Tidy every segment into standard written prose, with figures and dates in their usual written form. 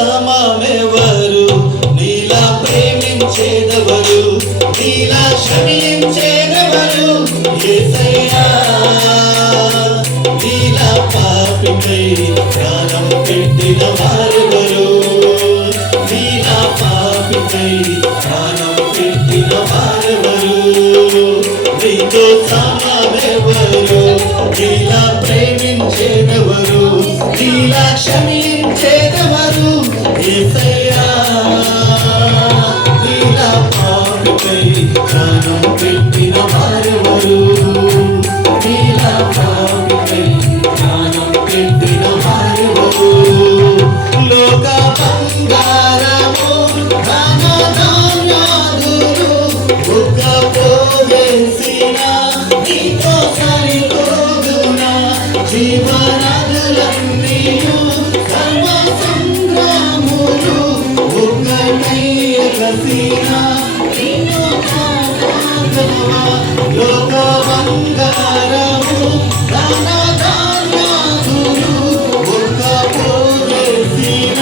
సమమెవరు నీలా ప్రేమించేదెవరు నీలా క్షమించేదెవరు యేసయ్యా నీలా పాపిపై ప్రాణం పెట్టిన వారెవరు నీలా పాపిపై ప్రాణం పెట్టిన వారెవరు నీతో సమమెవరు నీలా ప్రేమించేదెవరు నీలా క్షమించేదెవరు యేసయ్యా నీలా పాపిపై ప్రాణం పెట్టిన వారెవరు నీలా పాపిపై ప్రాణం పెట్టిన వారెవరు లోక బంగారము ధనధాన్యాదులు ఒక్కపోగేసిన నీతో సరిపోదునా జీవనదులన్నీయు సర్వ సంగ్రాములు ఒక్కటై ఎగసిన నిన్ను కాపాడవా లోక బంగారము ధనధాన్యాదులు ఒక్కపోగేసిన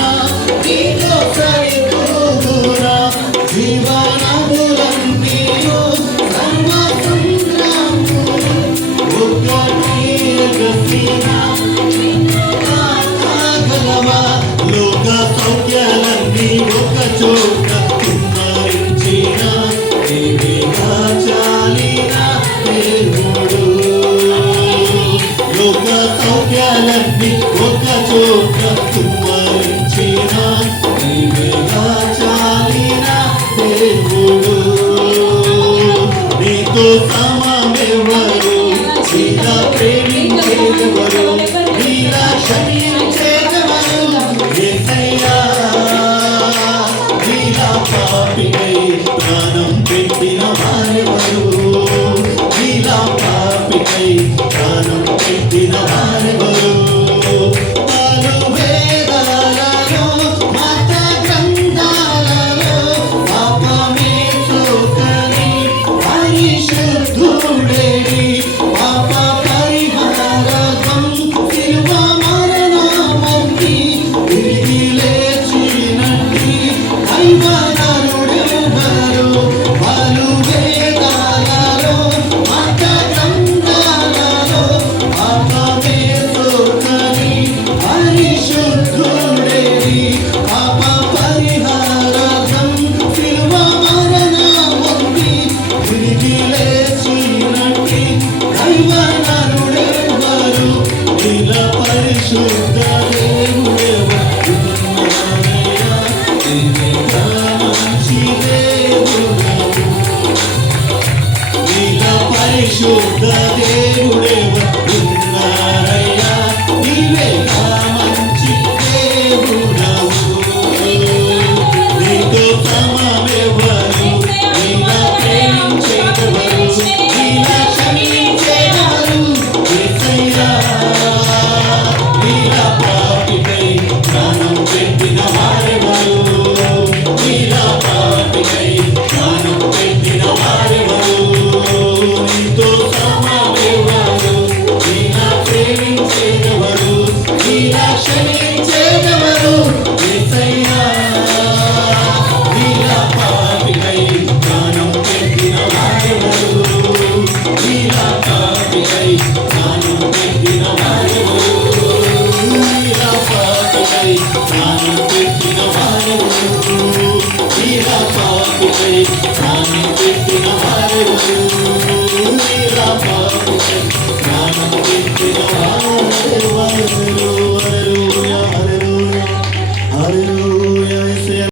నీతో సరిపోదునా జీవనదులన్నీయు సర్వ సంగ్రాములు ఒక్కటై ఎగసిన లోక సౌఖ్యాలన్నీ ఒక చోట కుమ్మరించిన దేవిగా చాలిన దేవుడు లోక సౌఖ్యాలన్నీ ఒక చోట కుమ్మరించిన దేవిగా చాలిన దేవుడు నీతో సమమెవరు నీలా ప్రేమించేదెవరు నీలా క్షమించేదెవరు యేసయ్యా నీలా పాపిపై ప్రాణం పెట్టిన వారెవరు నీలా పాపిపై ప్రాణం పెట్టిన వారెవరు పలు వేదాలలో మత గ్రంథాలలో పాపమే సోకని పరిశుద్ధుడేడి పాప పరిహారకం శిలువ మరణమొంది తిరిగి లేచినట్టి దైవనరుడెవరు పలు వేదాలలో మత గ్రంథాలలో పాపమే సోకని పరిశుద్ధుడేడి పాప పరిహారకం శిలువ మరణమొంది తిరిగి లేచినట్టి దైవనరుడెవరు నీలా పరిశుద్ధ దేవుడెవరు నీలా మంచి దేవుడవు నీలా పరిశుద్ధ దేవుడు